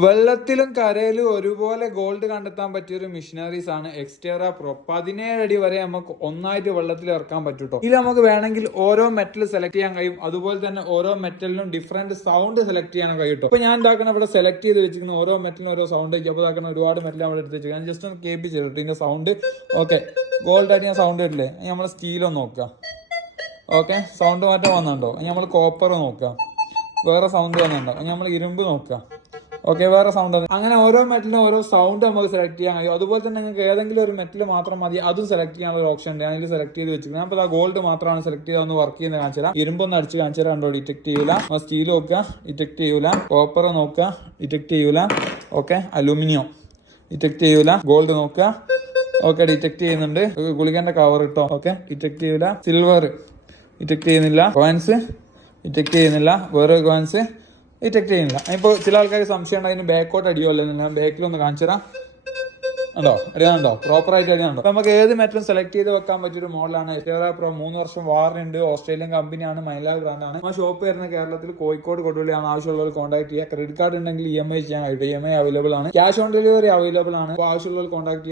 വെള്ളത്തിലും കരയിലും ഒരുപോലെ ഗോൾഡ് കണ്ടെത്താൻ പറ്റിയ ഒരു മെഷീനറീസ് ആണ് എക്സ്റ്റേറ പ്രോ. 17 അടി വരെ നമുക്ക് ഒന്നായിട്ട് വെള്ളത്തിൽ ഇറക്കാൻ പറ്റൂട്ടോ. ഇതിൽ നമുക്ക് വേണമെങ്കിൽ ഓരോ മെറ്റൽ സെലക്ട് ചെയ്യാൻ കഴിയും. അതുപോലെ തന്നെ ഓരോ മെറ്റലിനും ഡിഫറെന്റ് സൗണ്ട് സെലക്ട് ചെയ്യാൻ കഴിയും. അപ്പൊ ഞാൻ എന്താക്കണം, ഇവിടെ സെലക്ട് ചെയ്ത് വെച്ചിരിക്കുന്ന ഓരോ മെറ്റലിനും ഓരോ സൗണ്ട് ആയിരിക്കും. അപ്പൊ ഇതാക്കണം, ഒരുപാട് മെറ്റൽ അവിടെ എടുത്ത് വെച്ചു. ഞാൻ ജസ്റ്റ് ഒന്ന് കേൾപ്പി ചെയ്തിട്ട് ഇതിന്റെ സൗണ്ട് ഓക്കെ ഗോൾഡ് ആയിട്ട് ഞാൻ സൗണ്ട് വരില്ലേ. നമ്മൾ സ്റ്റീലൊന്ന് നോക്കാം. ഓക്കെ, സൗണ്ട് മാറ്റം വന്നുണ്ടോ? നമ്മൾ കോപ്പർ നോക്കാം, വേറെ സൗണ്ട് വന്നുണ്ടോ? നമ്മൾ ഇരുമ്പ് നോക്കാം, ഓക്കെ, വേറെ സൗണ്ട്. അങ്ങനെ ഓരോ മെറ്റലിനും ഓരോ സൗണ്ട് നമുക്ക് സെലക്ട് ചെയ്യാൻ കഴിയും. അതുപോലെ തന്നെ നിങ്ങൾക്ക് ഏതെങ്കിലും ഒരു മെറ്റൽ മാത്രം മതി, അതും സെലക്ട് ചെയ്യാനുള്ള ഒരു ഓപ്ഷൻ ഉണ്ട്. അതിൽ സെലക്ട് ചെയ്ത് വെച്ചിരിക്കുന്നത്. അപ്പോൾ ആ ഗോൾഡ് മാത്രമാണ് സെലക്ട് ചെയ്ത് വർക്ക് ചെയ്യുന്നത് കാണിച്ചു തരാം. ഇരുമ്പൊന്ന് അടിച്ച് കാണിച്ചു തരാം. കണ്ടോ, ഡിറ്റക്ട് ചെയ്യൂല. സ്റ്റീൽ നോക്കുക, ഡിറ്റക്ട് ചെയ്യൂല. കോപ്പർ നോക്കുക, ഡിറ്റക്ട് ചെയ്യൂല. ഓക്കെ, അലൂമിനിയം ഡിറ്റക്ട് ചെയ്യൂല. ഗോൾഡ് നോക്കുക, ഓക്കെ, ഡിറ്റക്ട് ചെയ്യുന്നുണ്ട്. ഗുളികന്റെ കവർ ഇട്ടോ, ഓക്കെ, ഡിറ്റക്ട് ചെയ്യൂല. സിൽവർ ഡിറ്റക്ട് ചെയ്യുന്നില്ല. കോയിൻസ് ഡിറ്റക്ട് ചെയ്യുന്നില്ല. വേറെ കോയിൻസ് ഡിറ്റക്ട് ചെയ്യുന്നില്ല. ഇപ്പോൾ ചില ആൾക്കാർക്ക് സംശയം ഉണ്ട്, അതിന് ബാക്കോട്ട് അടിയോ അല്ലെന്ന്. ഞാൻ ബാക്കിലൊന്ന് കാണിച്ചു തരാം. ഉണ്ടോ, അറിയാനുണ്ടോ? പ്രോപ്പർ ആയിട്ട് അറിയാനുണ്ടോ? നമുക്ക് ഏത് മെറ്റലും സെലക്ട് ചെയ്ത് വെക്കാൻ പറ്റിയൊരു മോഡലാണ് എക്സ്റ്റേറ പ്രോ. 3 വർഷം വാറന്റി ഉണ്ട്. ഓസ്ട്രേലിയൻ കമ്പനിയാണ്, മൈലാ ബ്രാൻഡാണ്. ആ ഷോപ്പ് വരുന്ന കേരളത്തിൽ കോഴിക്കോട് കൊടുവള്ളിയാണ്. ആവശ്യമുള്ളവർ കോൺടാക്ട് ചെയ്യുക. ക്രെഡിറ്റ് കാർഡ് ഉണ്ടെങ്കിൽ EMI ചെയ്യാൻ കഴിയും. EMI അവൈലബിൾ ആണ്. ക്യാഷ് ഓൺ ഡെലിവറി അവൈലബിൾ ആണ്. അപ്പോൾ ആവശ്യമുള്ളവർ കോൺടാക്ട്